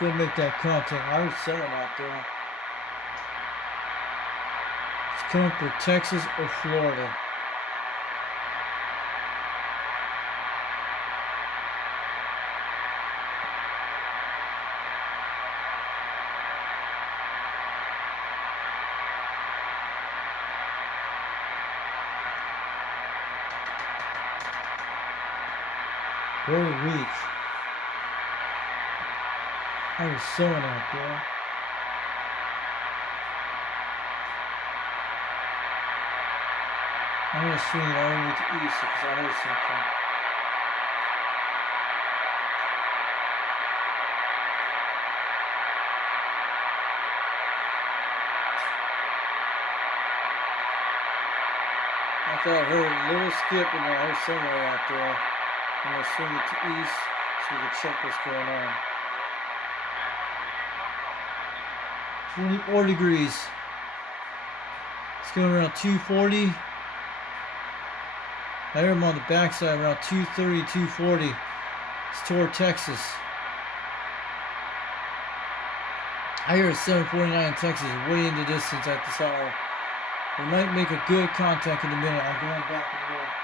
Go make that contact. I was selling out there. It's coming for Texas or Florida. Very weak. I was selling out there. I'm going to swing it all the way to east because I heard something. I thought I heard a little skip and I heard somewhere out there. I'm going to swing it to east so we can check what's going on. 24 degrees. It's going around 240. I hear him on the backside around 230, 240. It's toward Texas. I hear a 749 Texas way in the distance at this hour. We might make a good contact in a minute. I'm going back and forth.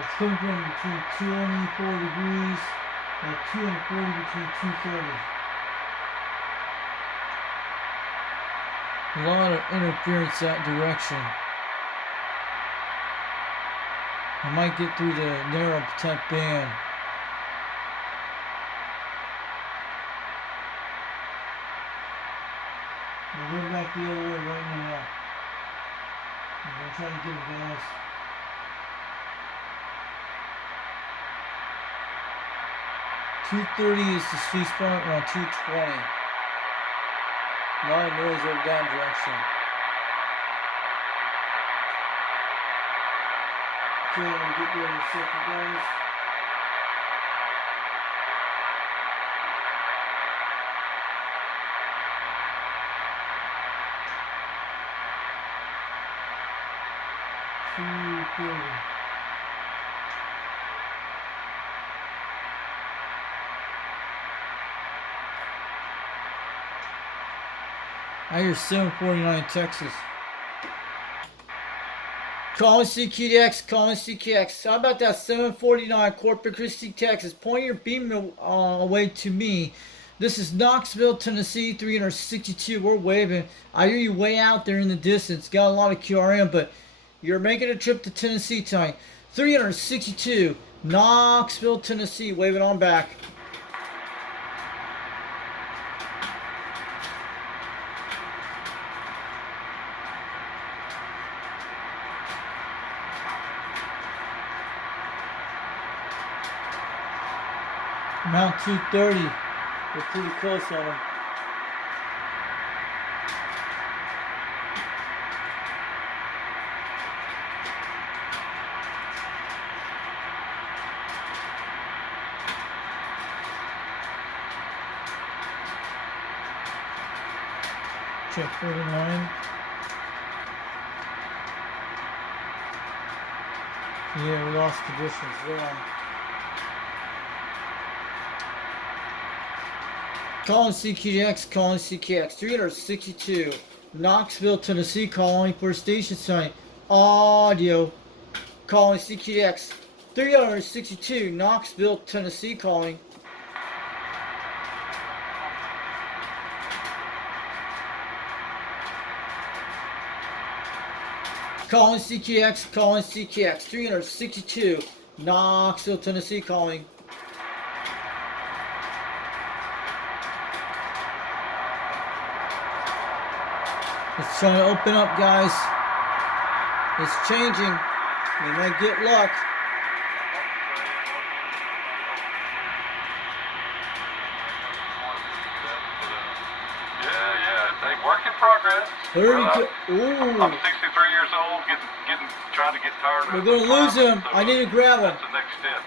It's coming from between 24 degrees and 240 between 230. A lot of interference that direction. I might get through the narrow type band. I'm going back the other way right now. I'm going to try to get it, guys. .230 is the sweet spot, around 220. A lot of noise over that direction. Okay, I'm going to get there in a second, guys. I hear 749 Texas. Calling CQDX, calling CQX. How about that 749 Corpus Christi, Texas? Point your beam away to me. This is Knoxville, Tennessee, 362. We're waving. I hear you way out there in the distance. Got a lot of QRM, but you're making a trip to Tennessee tonight. 362, Knoxville, Tennessee. Waving on back. Mount 230. We're pretty close on them. Check 49. Yeah, we lost conditions there. Calling CQDX, calling CKX, 362, Knoxville, Tennessee, calling for station sign, audio, calling CQDX, 362, Knoxville, Tennessee, calling. Calling CQX, calling CKX, 362, Knoxville, Tennessee, calling. It's trying to open up, guys. It's changing. We might get luck. Yeah. Work in progress. 30. I'm 63 years old, trying to get tired of. We're gonna lose him. So I need to grab him. That's the next step.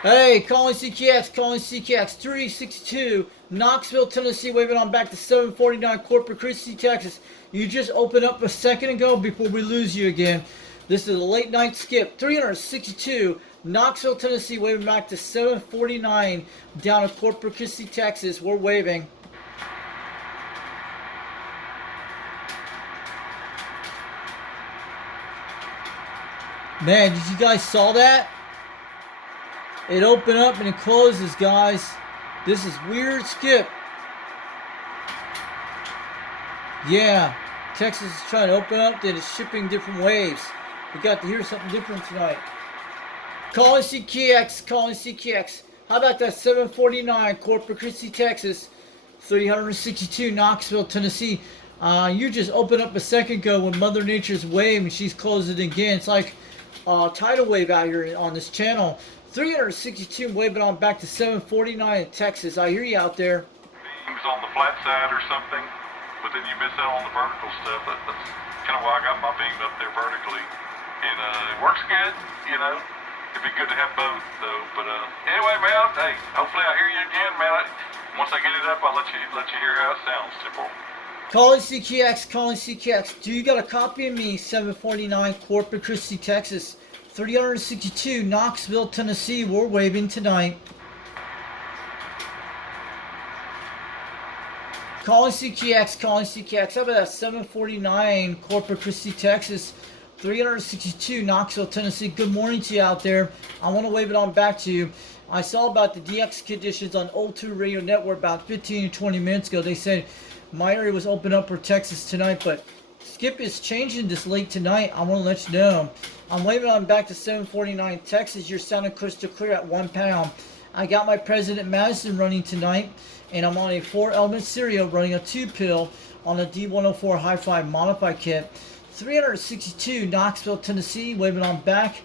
Hey, calling CKX, calling CKX, 362, Knoxville, Tennessee, waving on back to 749 Corpus Christi, Texas. You just opened up a second ago before we lose you again. This is a late night skip. 362, Knoxville, Tennessee, waving back to 749 down in Corpus Christi, Texas. We're waving. Man, did you guys saw that? It opened up and it closes, guys. This is weird skip. Yeah, Texas is trying to open up, then it's shipping different waves. We got to hear something different tonight. Calling CKX, calling CKX. How about that 749 Corpus Christi, Texas, 362 Knoxville, Tennessee. You just opened up a second ago when Mother Nature's wave and she's closed it again. It's like tidal wave out here on this channel. 362 waving on back to 749 in Texas. I hear you out there. Beams on the flat side or something, but then you miss out on the vertical stuff. That's kind of why I got my beam up there vertically. And it works good, you know. It'd be good to have both, though. But anyway, man, hey, hopefully I hear you again, man. Once I get it up, I'll let you hear how it sounds, Temple. Calling CKX, calling CKX. Do you got a copy of me? 749 Corpus Christi, Texas. 362 Knoxville, Tennessee. We're waving tonight. Calling CKX, calling CKX. How about that 749 Corpus Christi, Texas. 362 Knoxville, Tennessee. Good morning to you out there. I want to wave it on back to you. I saw about the DX conditions on O2 Radio Network about 15 to 20 minutes ago. They said my area was open up for Texas tonight, but skip is changing this late tonight. I want to let you know. I'm waving on back to 749 Texas. You're sounding crystal clear at 1 pound. I got my President Madison running tonight, and I'm on a 4-element cereal running a 2-pill on a D104 Hi-Fi modified kit. 362 Knoxville, Tennessee, waving on back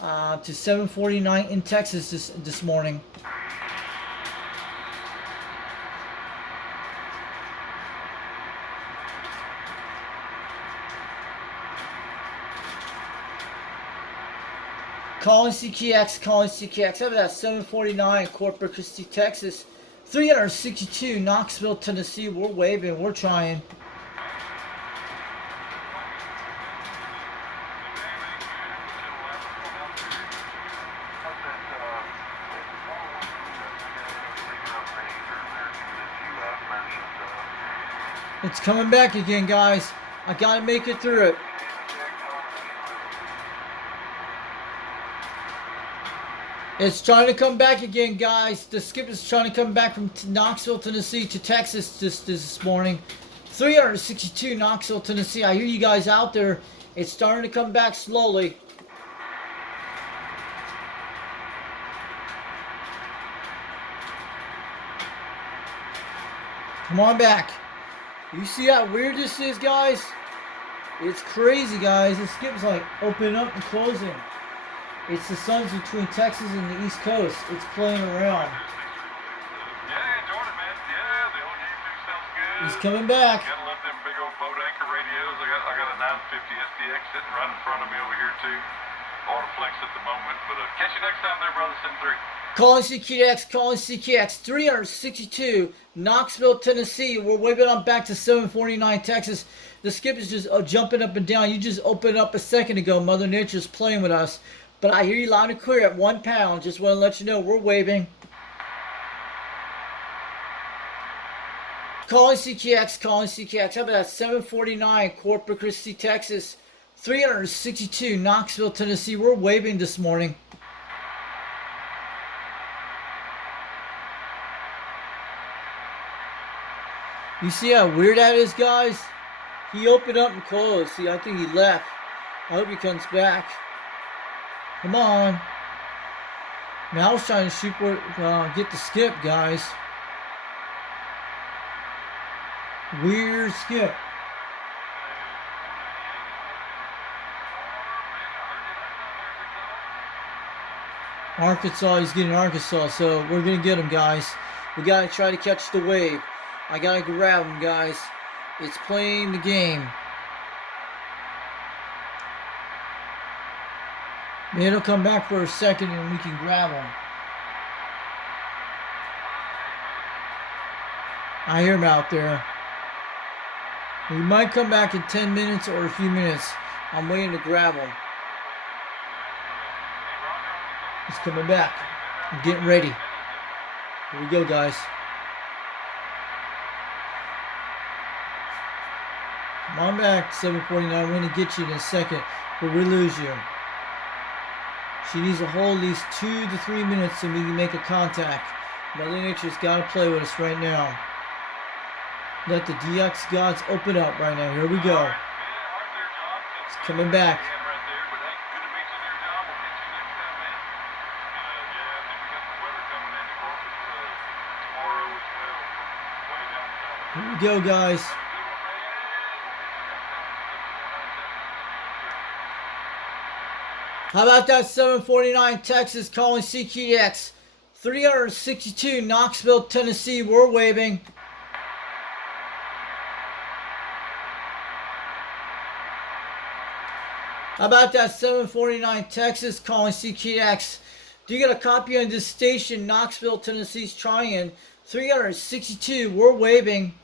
to 749 in Texas this morning. Calling CKX, calling CKX. How about that 749 Corpus Christi, Texas. 362 Knoxville, Tennessee. We're waving, we're trying. It's coming back again, guys. I gotta make it through it. It's trying to come back again, guys. The skip is trying to come back from Knoxville, Tennessee to Texas this morning. 362 Knoxville, Tennessee. I hear you guys out there. It's starting to come back slowly. Come on back. You see how weird this is, guys? It's crazy, guys. The skip's like opening up and closing. It's the suns between Texas and the East Coast. It's playing around. Yeah, enjoyed it, man. Yeah, the old YouTube sounds good. He's coming back. Gotta love them big old boat anchor radios. I got a 950 SDX sitting right in front of me over here, too. Autoflex at the moment. But catch you next time there, brother. 7-3. Calling CKX, calling CKX, 362, Knoxville, Tennessee. We're waving on back to 749, Texas. The skip is just jumping up and down. You just opened up a second ago. Mother Nature's playing with us. But I hear you loud and clear at 1 pound. Just want to let you know we're waving. Calling CKX, calling CKX. How about that 749, Corpus Christi, Texas. 362, Knoxville, Tennessee. We're waving this morning. You see how weird that is, guys? He opened up and closed. See, I think he left. I hope he comes back. Come on. Man, I was trying to shoot for, get the skip, guys. Weird skip. Arkansas, he's getting Arkansas, so we're going to get him, guys. We got to try to catch the wave. I got to grab him, guys. It's playing the game. Maybe it'll come back for a second and we can grab him. I hear him out there. He might come back in 10 minutes or a few minutes. I'm waiting to grab him. He's coming back. I'm getting ready. Here we go, guys. Come on back, 749. I'm going to get you in a second, but we lose you. She needs to hold at least 2 to 3 minutes so we can make a contact. Mother Nature's got to play with us right now. Let the DX gods open up right now. Here we go. It's coming back. Here we go, guys. How about that 749 Texas calling CQX? 362 Knoxville, Tennessee. We're waving. How about that 749 Texas calling CQX? Do you get a copy on this station? Knoxville, Tennessee's trying. 362. We're waving.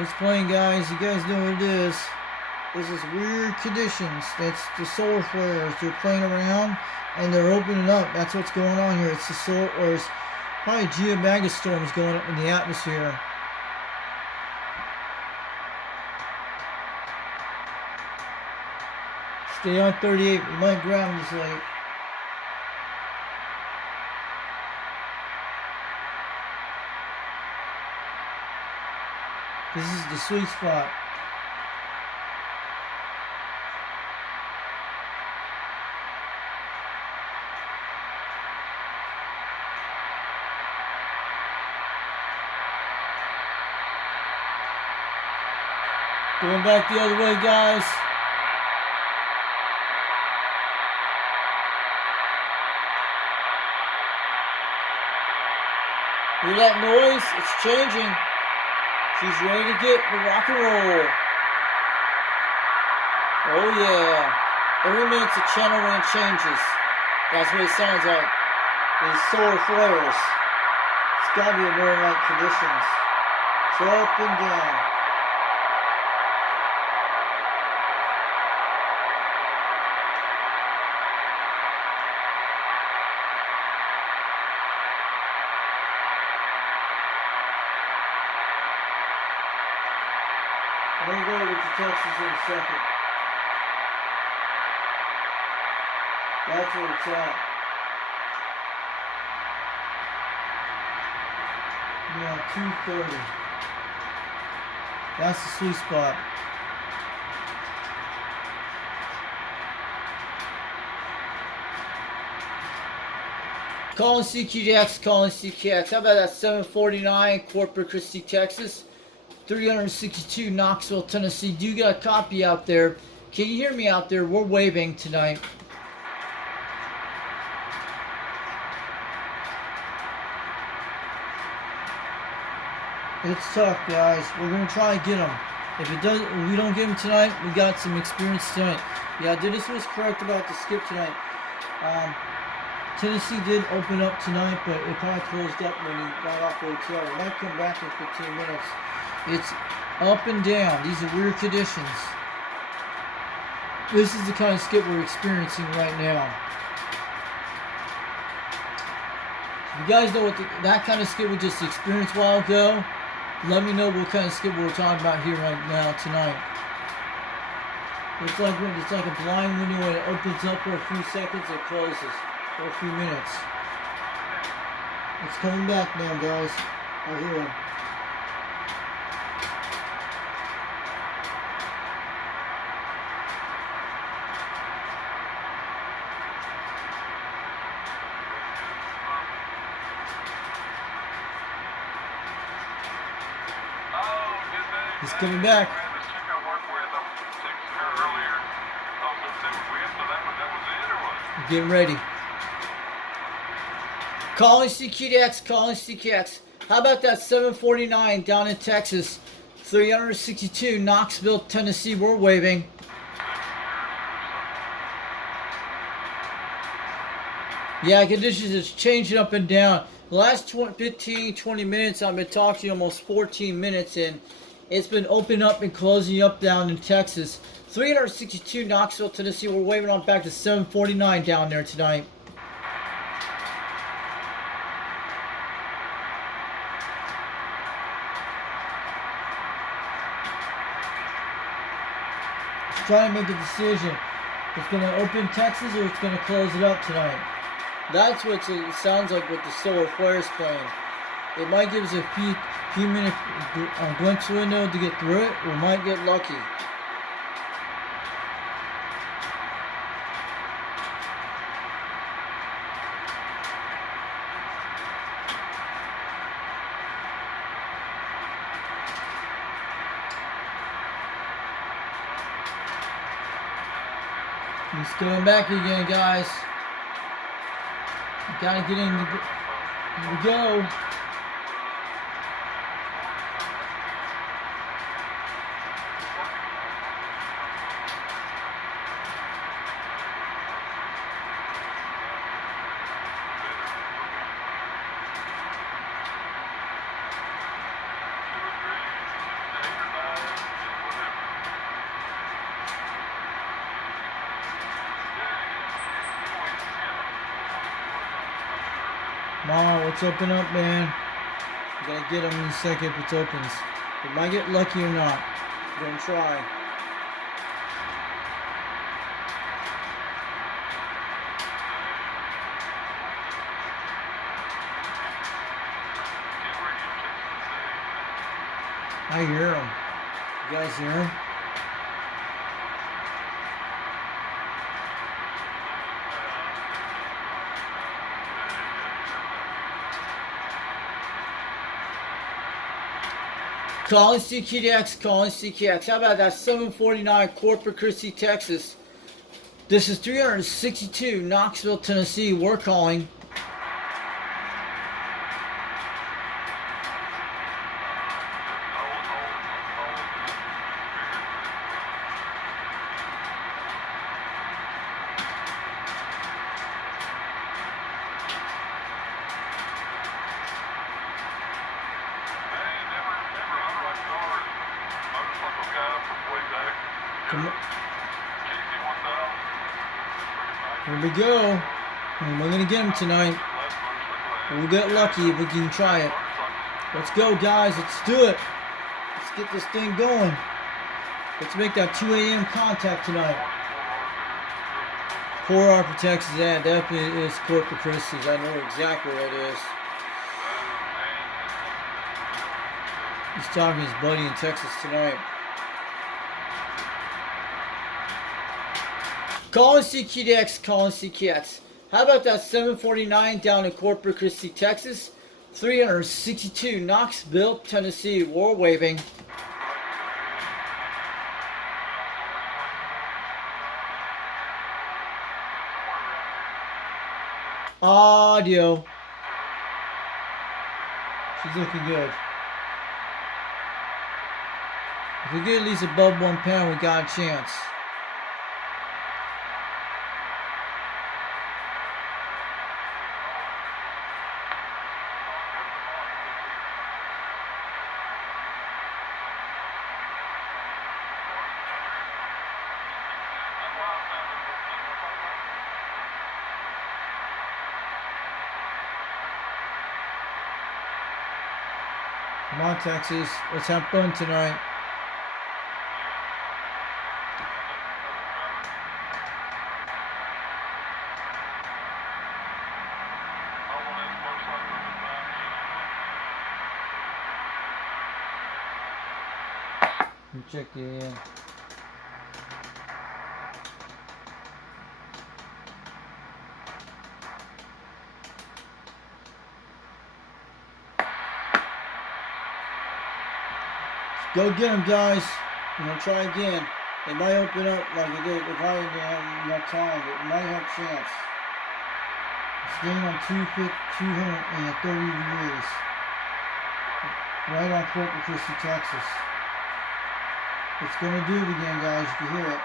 It's playing, guys. You guys know what it is. This is weird conditions. That's the solar flares. They're playing around and they're opening up. That's what's going on here. It's the solar, or it's probably geomagnetisms going up in the atmosphere. Stay on 38. We might ground this late. This is the sweet spot. Going back the other way, guys. Hear that noise? It's changing. She's ready to get the rock and roll. Oh yeah. Every minute's a channel when it changes. That's what it sounds like. These solar flares. It's gotta be more like conditions. So up and down. I'm going to go with the Texas in a second. That's where it's at. Yeah, 230. That's the sweet spot. Calling CQX, calling CQX. How about that 749 Corpus Christi, Texas? 362 Knoxville, Tennessee. Do you got a copy out there? Can you hear me out there? We're waving tonight. It's tough, guys. We're gonna try to get them. If we don't get them tonight, we got some experience tonight. Yeah, Dennis was correct about the skip tonight. Tennessee did open up tonight, but it kind of closed up when he got off the hotel. It might come back in 15 minutes. It's up and down. These are weird conditions. This is the kind of skip we're experiencing right now. If you guys know what that kind of skip we just experienced a while ago, let me know what kind of skip we're talking about here right now tonight. It's like a blind window and it opens up for a few seconds and closes for a few minutes. It's coming back now, guys. I hear him. He's coming back. Getting ready. Calling CQX, calling CQX. How about that 749 down in Texas? 362 Knoxville, Tennessee. We're waving. Yeah, conditions is changing up and down. The last 15, 20 minutes, I've been talking to you almost 14 minutes, and it's been opening up and closing up down in Texas. 362 Knoxville, Tennessee. We're waving on back to 749 down there tonight. Trying to make a decision. It's going to open Texas or it's going to close it up tonight. That's what it sounds like with the solar flares playing. It might give us a few minute glimpse window to get through it. We might get lucky. He's going back again, guys. You gotta get in. Here we go. Come on, let's open up, man. We gotta get them in a second if it opens. We might get lucky or not. We're gonna try. I hear them. You guys hear them? Calling CKDX, calling CKX. How about that? 749 Corpus Christi, Texas. This is 362 Knoxville, Tennessee. We're calling. Here we go. And we're going to get him tonight. We'll get lucky if we can try it. Let's go, guys. Let's do it. Let's get this thing going. Let's make that 2 a.m. contact tonight. 4 hour for Texas. Yeah, definitely is Corpus Christi. I know exactly what it is. He's talking to his buddy in Texas tonight. Calling CKDX, calling CKX. How about that 749 down in Corpus Christi, Texas? 362 Knoxville, Tennessee. War waving. Audio. She's looking good. If we get at least above 1 pound, we got a chance. Come on, Texas. Let's have fun tonight. Let me check the AM. Go get them, guys. I'm gonna try again. They might open up like they did. They probably didn't have enough time, but we might have a chance. Staying on 230 degrees. Right on Corpus Christi, Texas. It's gonna do it again, guys. You can hear it.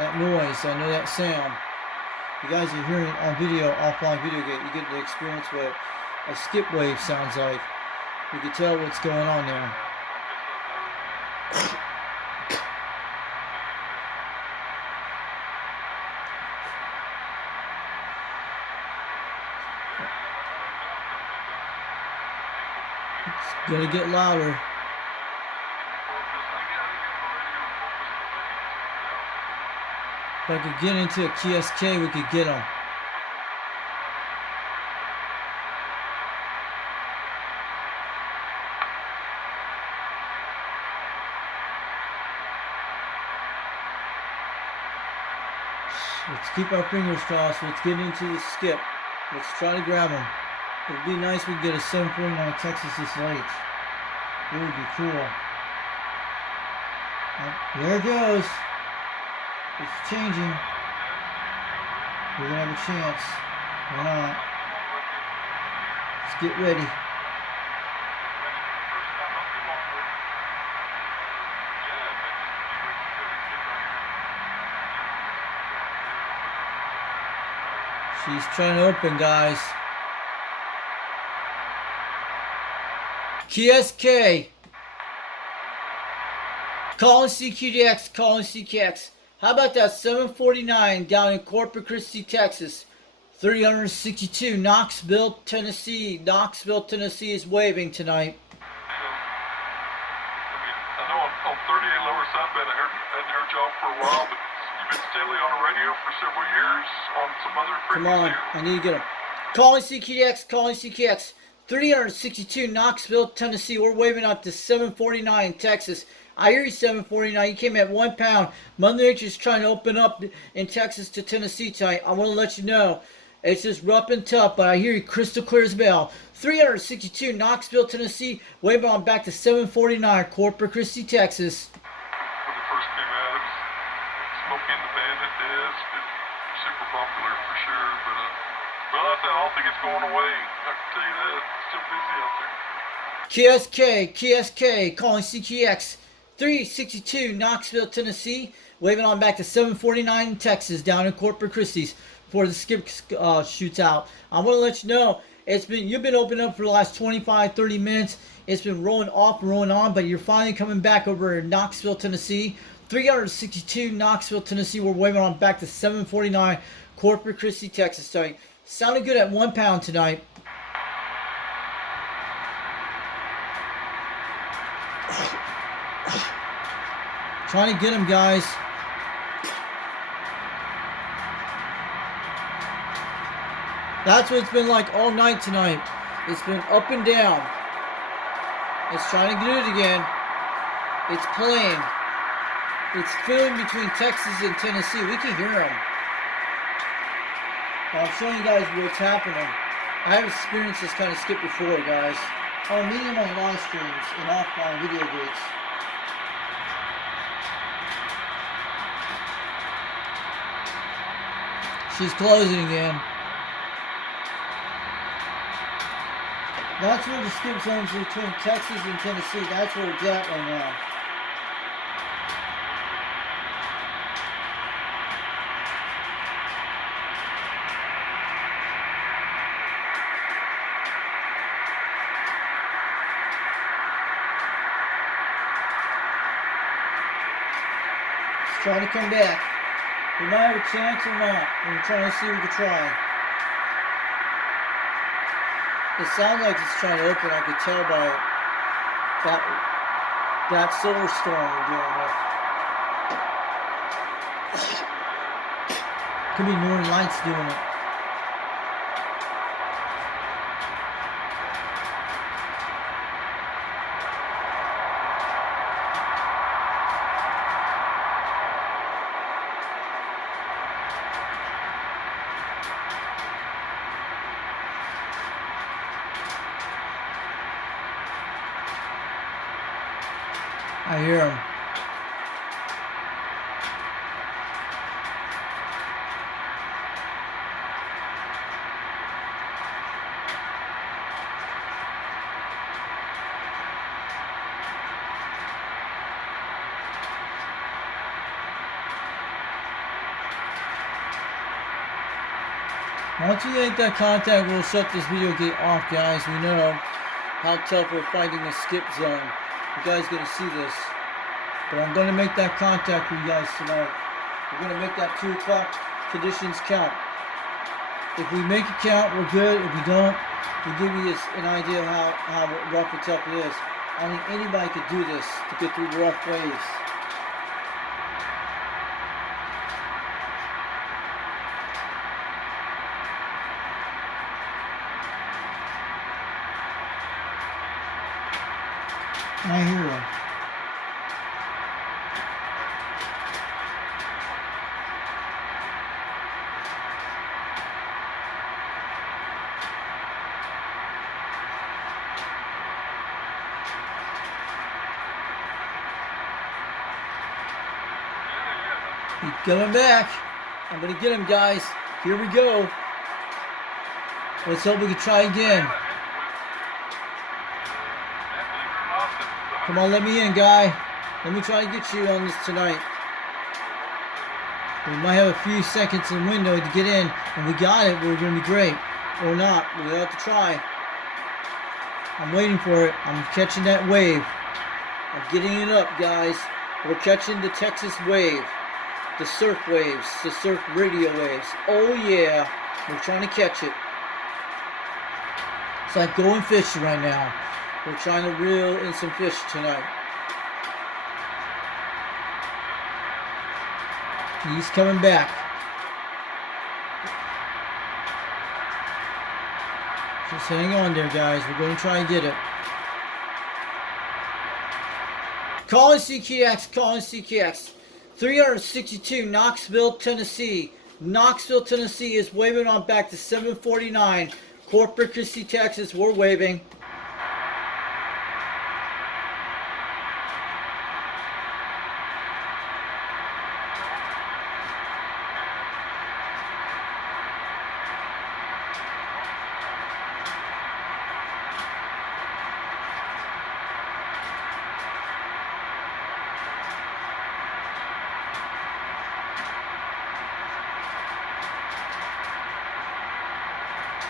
That noise, I know that sound. You guys are hearing it on video, offline video gate. You get to experience what a skip wave sounds like. You can tell what's going on there. It's gonna get louder. If I could get into a KSK, we could get them. Let's keep our fingers crossed. Let's get into the skip. Let's try to grab them. It would be nice if we could get a 749 Texas this late. It would be cool. There it goes. It's changing. We're going to have a chance. Why not? Let's get ready. She's trying to open, guys. KSK. Calling CQDX, calling CKX. How about that 749 down in Corpus Christi, Texas? 362, Knoxville, Tennessee. Knoxville, Tennessee is waving tonight. I know on 38 Lower South Bend, I hadn't heard y'all for a while, but you've been steadily on the radio for several years on some other Come on, frequencies. I need to get him. Calling CQDX, calling CKX. 362, Knoxville, Tennessee. We're waving out to 749 in Texas. I hear you, 749. You came at 1 pound. Mother Nature's trying to open up in Texas to Tennessee tonight. I want to let you know it's just rough and tough, but I hear you crystal clear as bell. 362, Knoxville, Tennessee. Waving on back to 749, Corpus Christi, Texas. When it first came out, it was Smokey and the Bandit is super popular for sure, but well, I don't think it's going away. I can tell you that. It's still busy out there. KSK, calling CKX. 362, Knoxville, Tennessee. Waving on back to 749 in Texas, down in Corpus Christi before the skip shoots out. I want to let you know, you've been open up for the last 25, 30 minutes. It's been rolling off and rolling on, but you're finally coming back over in Knoxville, Tennessee. 362, Knoxville, Tennessee. We're waving on back to 749, Corpus Christi, Texas tonight. Sounded good at 1 pound tonight. Trying to get him, guys. That's what it's been like all night tonight. It's been up and down. It's trying to do it again. It's playing. It's filling between Texas and Tennessee. We can hear them. I'm showing you guys what's happening. I have experienced this kind of skip before, guys. I'm meeting on live streams and offline video gates. She's closing again. That's where the skip zones between Texas and Tennessee. That's where it's at right now. It's trying to come back. We might have a chance or not. We're trying to see if we can try. It sounds like it's trying to open. I could tell by that solar storm we're dealing with. Could be Northern Lights doing it. I hear him. Once we make that contact, we'll shut this video gate off, guys. We know how tough we're fighting a skip zone. You guys gonna see this. But I'm gonna make that contact for you guys tonight. We're gonna make that 2 o'clock conditions count. If we make it count, we're good. If we don't, we'll give you an idea of how rough and tough it is. I think anybody could do this to get through rough waves. I hear him. He's coming back. I'm gonna get him, guys. Here we go. Let's hope we can try again. Come on, let me in, guy. Let me try to get you on this tonight. We might have a few seconds in window to get in, and we got it. We're gonna be great, or not. We'll have to try. I'm waiting for it. I'm catching that wave. I'm getting it up, guys. We're catching the Texas wave, the surf waves, the surf radio waves. Oh yeah, we're trying to catch it. It's like going fishing right now. We're trying to reel in some fish tonight. He's coming back. Just hang on there, guys. We're going to try and get it. Calling CKX, calling CKX. 362 Knoxville, Tennessee. Knoxville, Tennessee is waving on back to 749. Corpus Christi, Texas, we're waving.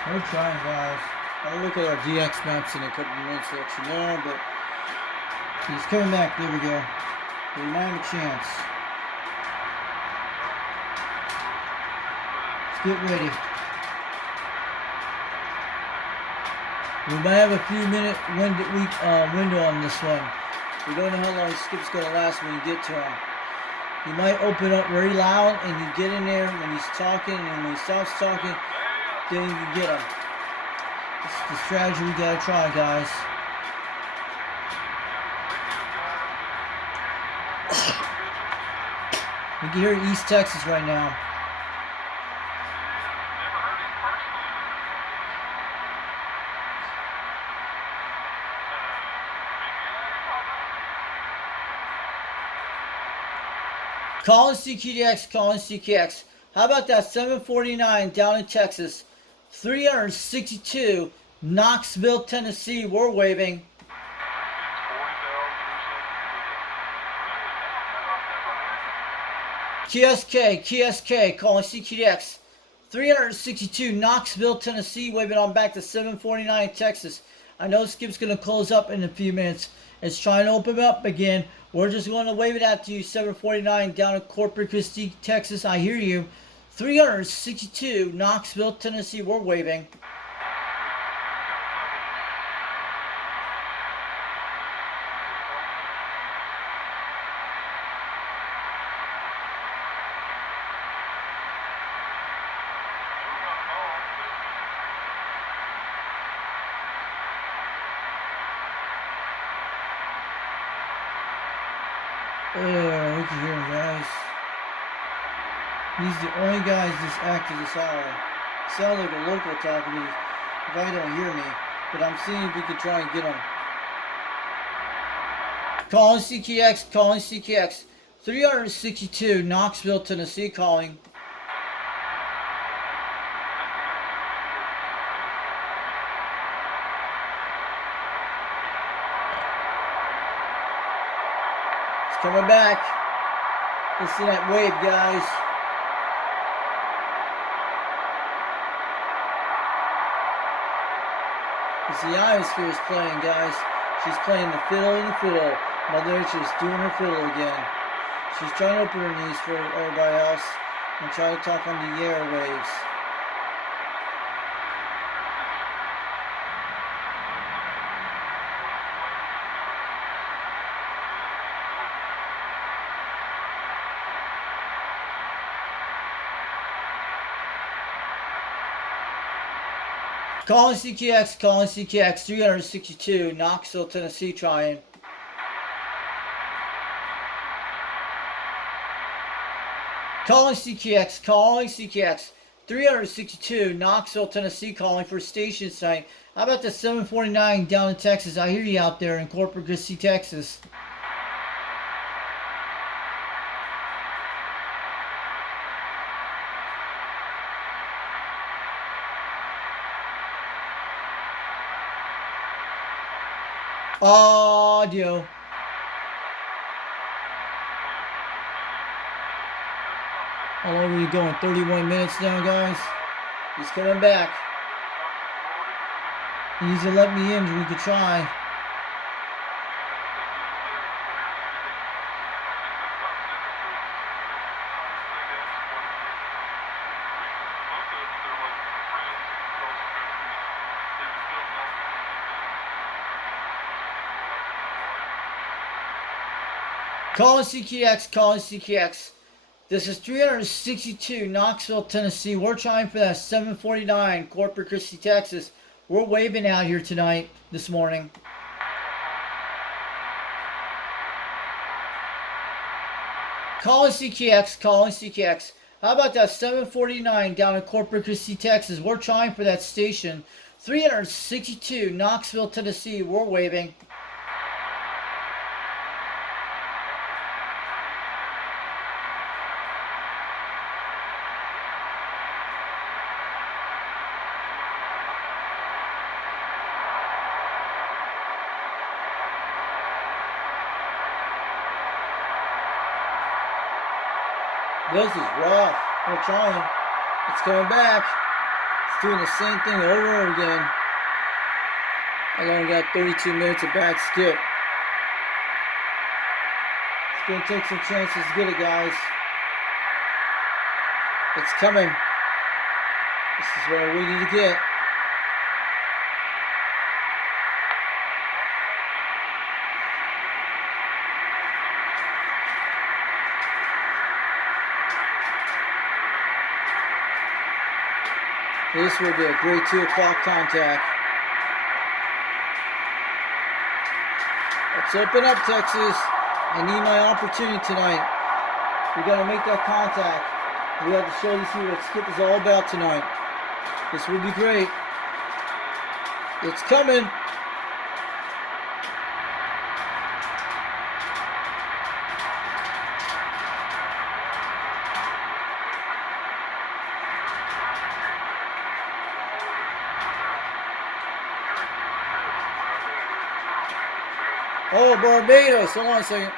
We're trying, guys. I'll look at our DX maps in a couple of minutes to let you know, but he's coming back. There we go. We might have a chance. Let's get ready. We might have a few minute window on this one. We don't know how long Skip's going to last when you get to him. He might open up very loud and you get in there when he's talking, and when he stops talking, then you get him. It's the strategy we gotta try, guys. We can hear East Texas right now. Calling CKX, calling CKX. How about that 749 down in Texas? 362 Knoxville, Tennessee. We're waving. KSK, calling CKX. 362 Knoxville, Tennessee, waving on back to 749 Texas. I know Skip's going to close up in a few minutes. It's trying to open up again. We're just going to wave it out to you, 749 down in Corpus Christi, Texas. I hear you. 362 Knoxville, Tennessee. We're waving. We can hear him, guys. He's the only guy that's active this hour. Sounds like a local talking to me if I don't hear me. But I'm seeing if we can try and get him. Calling CKX, calling CKX. 362 Knoxville, Tennessee, calling. It's coming back. Listen to that wave, guys. It's the ionosphere is playing, guys. She's playing the fiddle and the fiddle. Mother Nature's doing her fiddle again. She's trying to open her knees for everybody else and try to talk on the airwaves. Calling CKX 362, Knoxville, Tennessee, trying. Calling CKX 362, Knoxville, Tennessee, calling for station site. How about the 749 down in Texas? I hear you out there in Corpus Christi, Texas. Audio. How long are you going? 31 minutes now, guys. He's coming back. He needs to let me in so we could try. Calling CKX. This is 362, Knoxville, Tennessee. We're trying for that 749, Corpus Christi, Texas. We're waving out here tonight, this morning. Calling CKX. How about that 749 down in Corpus Christi, Texas? We're trying for that station. 362, Knoxville, Tennessee. We're waving. This is rough. We're trying. It's coming back. It's doing the same thing over and over again. I only got 32 minutes of bad skip. It's going to take some chances to get it, guys. It's coming. This is what we need to get. This will be a great 2 o'clock contact. Let's open up, Texas. I need my opportunity tonight. We got to make that contact. We have to show these people what skip is all about tonight. This will be great. It's coming. Oh, Barbados. Hold on a second.